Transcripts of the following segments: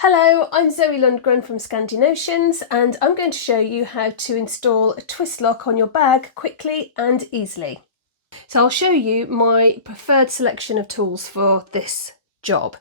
Hello, I'm Zoe Lundgren from Scandinotions and I'm going to show you how to install a twist lock on your bag quickly and easily. So I'll show you my preferred selection of tools for this job.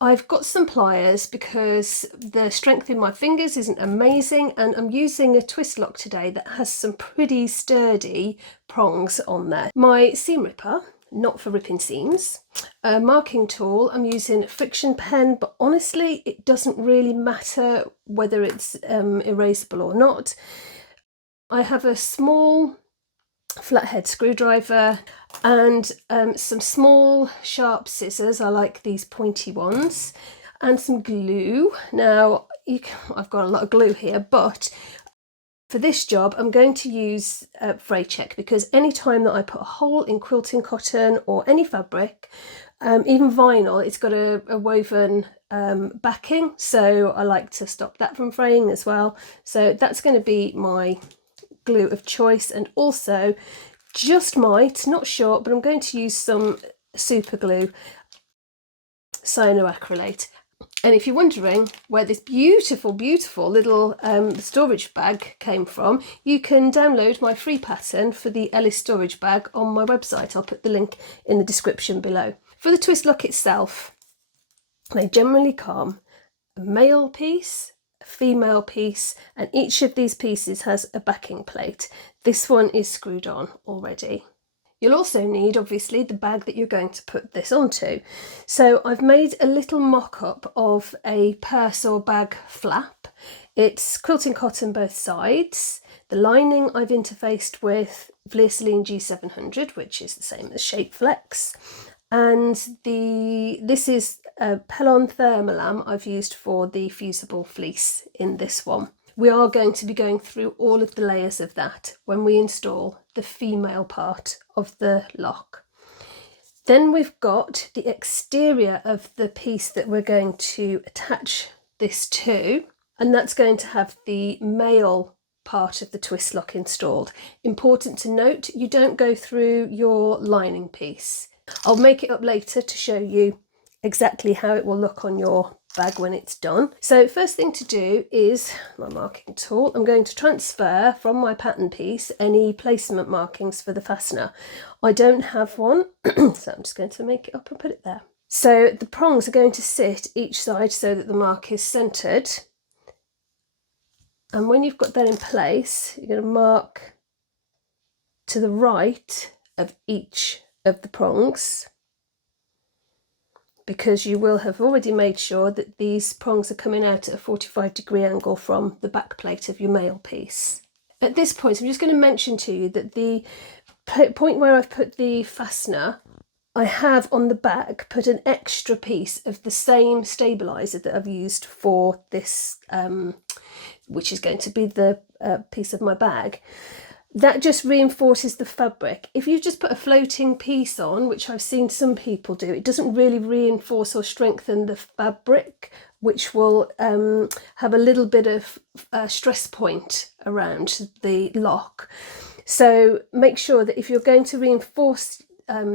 I've got some pliers because the strength in my fingers isn't amazing, and I'm using a twist lock today that has some pretty sturdy prongs on there. My seam ripper, not for ripping seams. A marking tool, I'm using a friction pen, but honestly it doesn't really matter whether it's erasable or not. I have a small flathead screwdriver and some small sharp scissors. I like these pointy ones, and some glue. Now I've got a lot of glue here, but for this job I'm going to use fray check, because any time that I put a hole in quilting cotton or any fabric, even vinyl, it's got a woven backing, so I like to stop that from fraying as well. So that's going to be my glue of choice, and also just might, not sure, but I'm going to use some super glue, cyanoacrylate. And if you're wondering where this beautiful little storage bag came from, you can download my free pattern for the Ellis storage bag on my website. I'll put the link in the description below. For the twist lock itself, they generally come a male piece, a female piece, and each of these pieces has a backing plate. This one is screwed on already. You'll also need, obviously, the bag that you're going to put this onto. So I've made a little mock-up of a purse or bag flap. It's quilting cotton both sides. The lining I've interfaced with Vlearceline G700, which is the same as Shape Flex. And this is a Pellon Thermolam I've used for the fusible fleece in this one. We are going to be going through all of the layers of that when we install the female part of the lock. Then we've got the exterior of the piece that we're going to attach this to, and that's going to have the male part of the twist lock installed. Important to note, you don't go through your lining piece. I'll make it up later to show you exactly how it will look on your bag when it's done. So first thing to do is my marking tool. I'm going to transfer from my pattern piece any placement markings for the fastener. I don't have one, so I'm just going to make it up and put it there. So the prongs are going to sit each side so that the mark is centered. And when you've got that in place, you're going to mark to the right of each of the prongs, because you will have already made sure that these prongs are coming out at a 45-degree angle from the back plate of your male piece. At this point, I'm just going to mention to you that the point where I've put the fastener, I have on the back put an extra piece of the same stabiliser that I've used for this, which is going to be the piece of my bag. That just reinforces the fabric. If you just put a floating piece on, which I've seen some people do, it doesn't really reinforce or strengthen the fabric, which will have a little bit of stress point around the lock. So make sure that if you're going to reinforce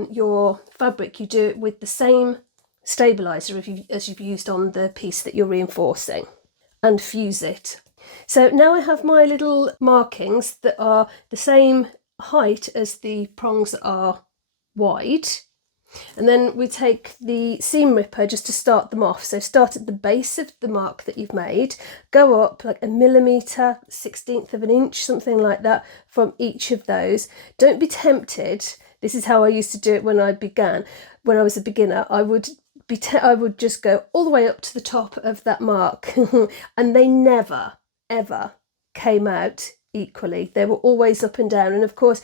your fabric, you do it with the same stabiliser as you've used on the piece that you're reinforcing, and fuse it. So now I have my little markings that are the same height as the prongs are wide. And then we take the seam ripper just to start them off. So start at the base of the mark that you've made, go up like a millimetre, 1/16 of an inch, something like that, from each of those. Don't be tempted. This is how I used to do it when I began. When I was a beginner, I would just go all the way up to the top of that mark and they never ever came out equally. They were always up and down, and of course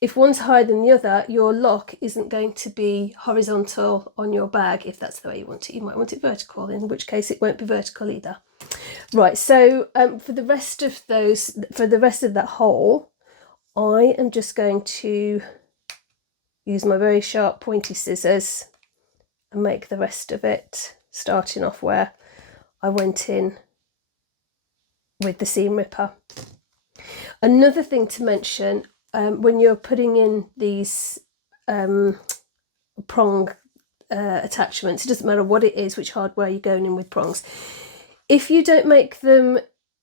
if one's higher than the other, your lock isn't going to be horizontal on your bag. If that's the way you want it, you might want it vertical, in which case it won't be vertical either. Right, so for the rest of that hole, I am just going to use my very sharp pointy scissors and make the rest of it, starting off where I went in with the seam ripper. Another thing to mention, when you're putting in these prong attachments, it doesn't matter what it is, which hardware you're going in with prongs, If you don't make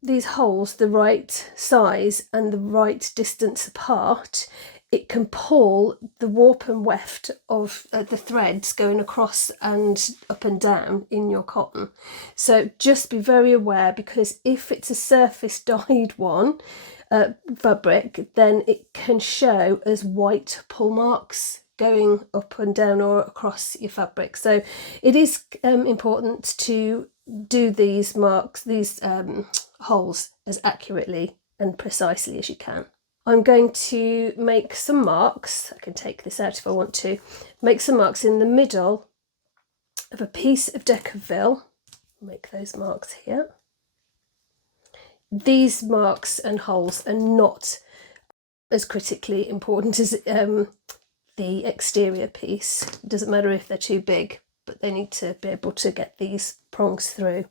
these holes the right size and the right distance apart, it can pull the warp and weft of the threads going across and up and down in your cotton. So just be very aware, because if it's a surface dyed one fabric, then it can show as white pull marks going up and down or across your fabric. So it is important to do these marks, these holes, as accurately and precisely as you can. I'm going to make some marks. I can take this out if I want to. Make some marks in the middle of a piece of Decaville. Make those marks here. These marks and holes are not as critically important as the exterior piece. It doesn't matter if they're too big, but they need to be able to get these prongs through.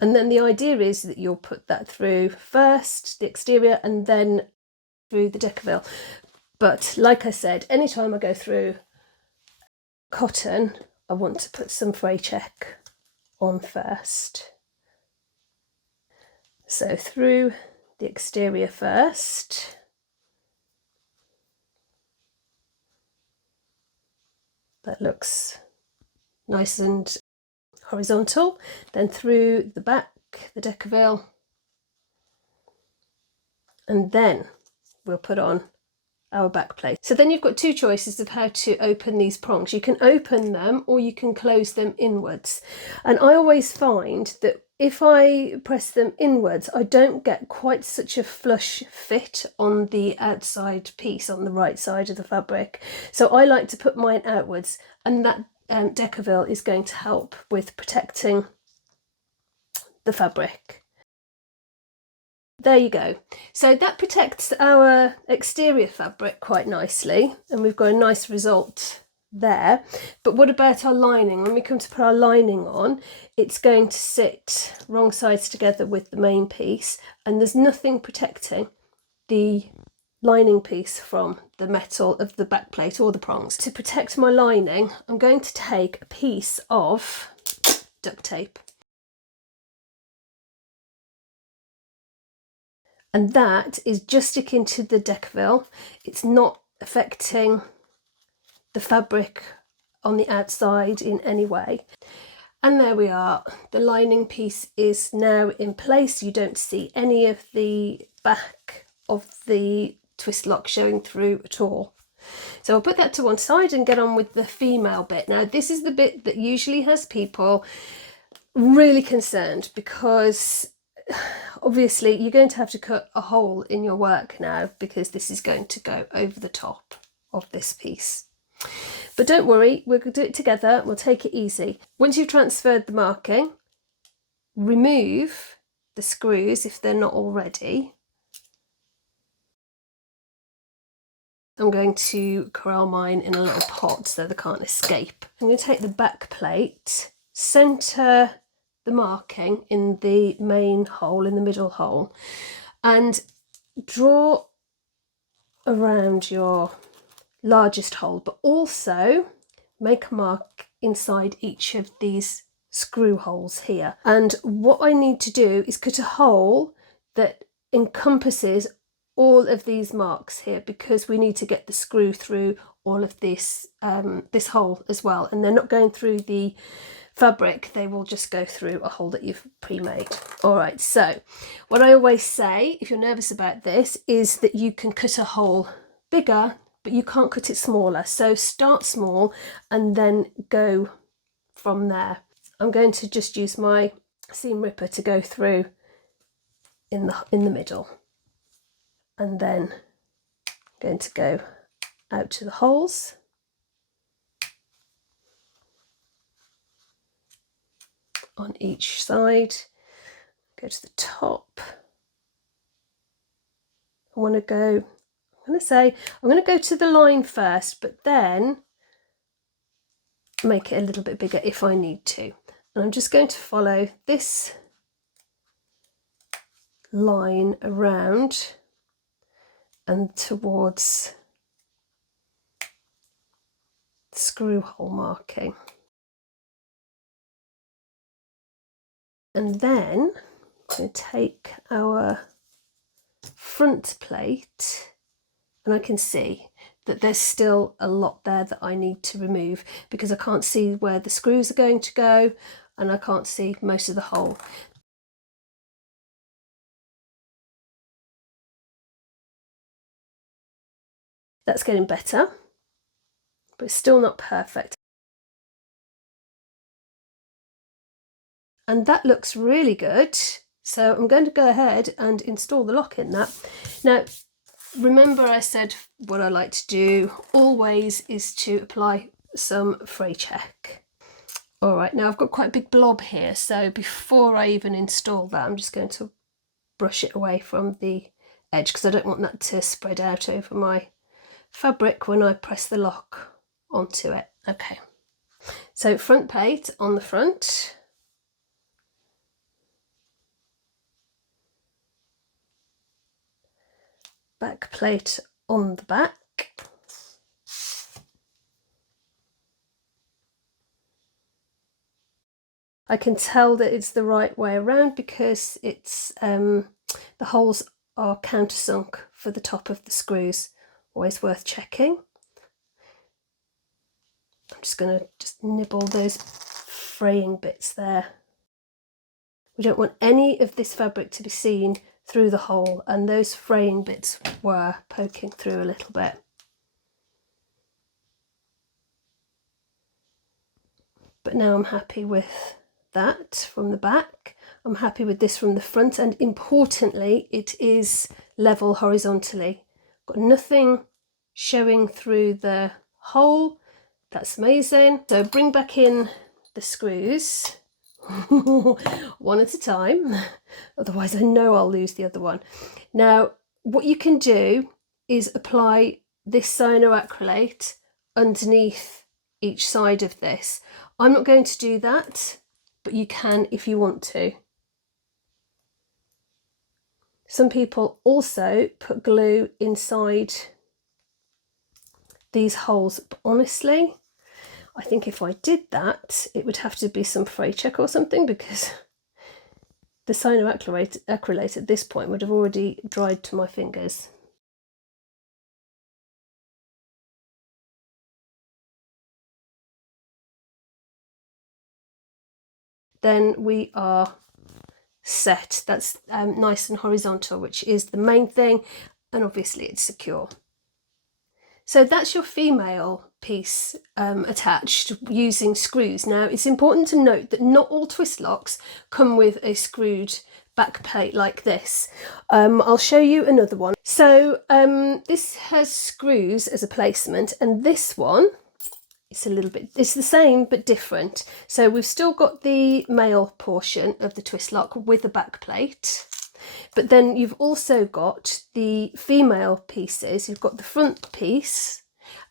And then the idea is that you'll put that through first, the exterior, and then through the Decaville. But like I said, anytime I go through cotton, I want to put some fray check on first. So through the exterior first. That looks nice and horizontal. Then through the back, the Decaville, and then we'll put on our back plate. So then you've got two choices of how to open these prongs. You can open them or you can close them inwards. And I always find that if I press them inwards, I don't get quite such a flush fit on the outside piece, on the right side of the fabric. So I like to put mine outwards, and that Decaville is going to help with protecting the fabric. There you go. So that protects our exterior fabric quite nicely, and we've got a nice result there. But what about our lining? When we come to put our lining on, it's going to sit wrong sides together with the main piece, and there's nothing protecting the lining piece from the metal of the back plate or the prongs. To protect my lining, I'm going to take a piece of duct tape. And that is just sticking to the Decaville. It's not affecting the fabric on the outside in any way. And there we are. The lining piece is now in place. You don't see any of the back of the twist lock showing through at all. So I'll put that to one side and get on with the female bit. Now this is the bit that usually has people really concerned, because obviously you're going to have to cut a hole in your work now, because this is going to go over the top of this piece. But don't worry, we're going to do it together. We'll take it easy. Once you've transferred the marking, remove the screws if they're not already. I'm going to corral mine in a little pot so they can't escape. I'm going to take the back plate, centre the marking in the main hole, in the middle hole, and draw around your largest hole, but also make a mark inside each of these screw holes here. And what I need to do is cut a hole that encompasses all of these marks here, because we need to get the screw through all of this this hole as well, and they're not going through the fabric, they will just go through a hole that you've pre-made. All right, so what I always say if you're nervous about this is that you can cut a hole bigger, but you can't cut it smaller. So start small and then go from there. I'm going to just use my seam ripper to go through in the middle, and then I'm going to go out to the holes. On each side, go to the top. I'm going to go to the line first, but then make it a little bit bigger if I need to. And I'm just going to follow this line around and towards the screw hole marking. And then I'm going to take our front plate, and I can see that there's still a lot there that I need to remove because I can't see where the screws are going to go, and I can't see most of the hole. That's getting better, but it's still not perfect. And that looks really good. So I'm going to go ahead and install the lock in that. Now, remember I said what I like to do always is to apply some fray check. All right, now I've got quite a big blob here, so before I even install that, I'm just going to brush it away from the edge because I don't want that to spread out over my fabric when I press the lock onto it. Okay, so front plate on the front. Back plate on the back. I can tell that it's the right way around because it's the holes are countersunk for the top of the screws. Always worth checking. I'm just going to nibble those fraying bits there. We don't want any of this fabric to be seen through the hole, and those fraying bits were poking through a little bit. But now I'm happy with that from the back. I'm happy with this from the front, and importantly, it is level horizontally. Got nothing showing through the hole. That's amazing. So bring back in the screws one at a time, otherwise I know I'll lose the other one. Now, what you can do is apply this cyanoacrylate underneath each side of this. I'm not going to do that, but you can if you want to. Some people also put glue inside these holes, but honestly, I think if I did that, it would have to be some fray check or something, because the cyanoacrylate at this point would have already dried to my fingers. Then we are set. That's nice and horizontal, which is the main thing, and obviously it's secure. So that's your female piece attached using screws. Now, it's important to note that not all twist locks come with a screwed back plate like this. I'll show you another one. So this has screws as a placement, and this one, it's the same but different. So we've still got the male portion of the twist lock with the back plate, but then you've also got the female pieces. You've got the front piece,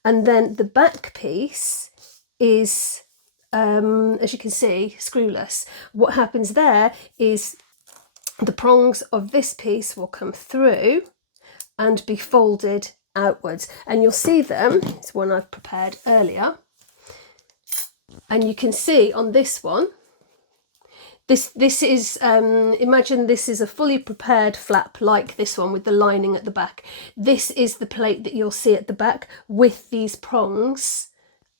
and then the back piece is, as you can see, screwless. What happens there is the prongs of this piece will come through and be folded outwards, and you'll see them. It's one I've prepared earlier. And you can see on this one, this is, imagine this is a fully prepared flap like this one with the lining at the back. This is the plate that you'll see at the back with these prongs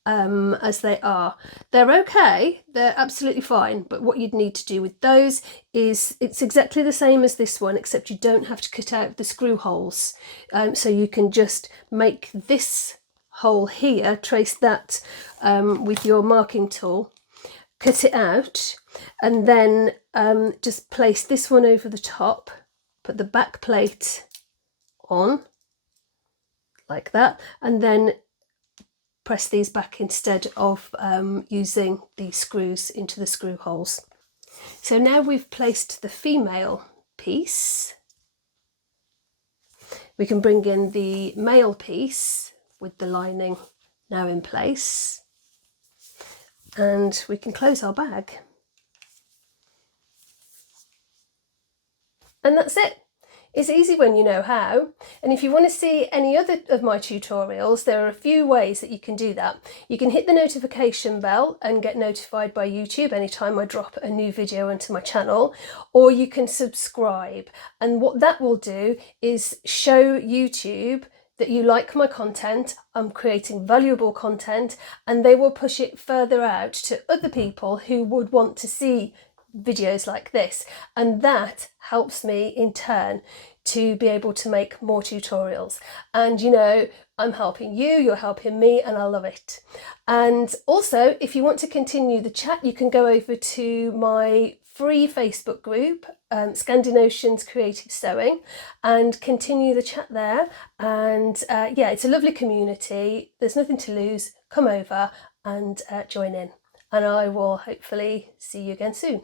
as they are. They're okay, they're absolutely fine, but what you'd need to do with those is, it's exactly the same as this one, except you don't have to cut out the screw holes. So you can just make this hole here, trace that with your marking tool, cut it out, and then just place this one over the top, put the back plate on like that, and then press these back instead of using the screws into the screw holes. So now we've placed the female piece, we can bring in the male piece with the lining now in place, and we can close our bag. And that's it. It's easy when you know how. And if you want to see any other of my tutorials, there are a few ways that you can do that. You can hit the notification bell and get notified by YouTube anytime I drop a new video onto my channel, or you can subscribe. And what that will do is show YouTube that you like my content, I'm creating valuable content, and they will push it further out to other people who would want to see videos like this, and that helps me in turn to be able to make more tutorials. And you know, I'm helping you, you're helping me, and I love it. And also, if you want to continue the chat, you can go over to my free Facebook group, Scandinotions Creative Sewing, and continue the chat there. And yeah, it's a lovely community, there's nothing to lose. Come over and join in, and I will hopefully see you again soon.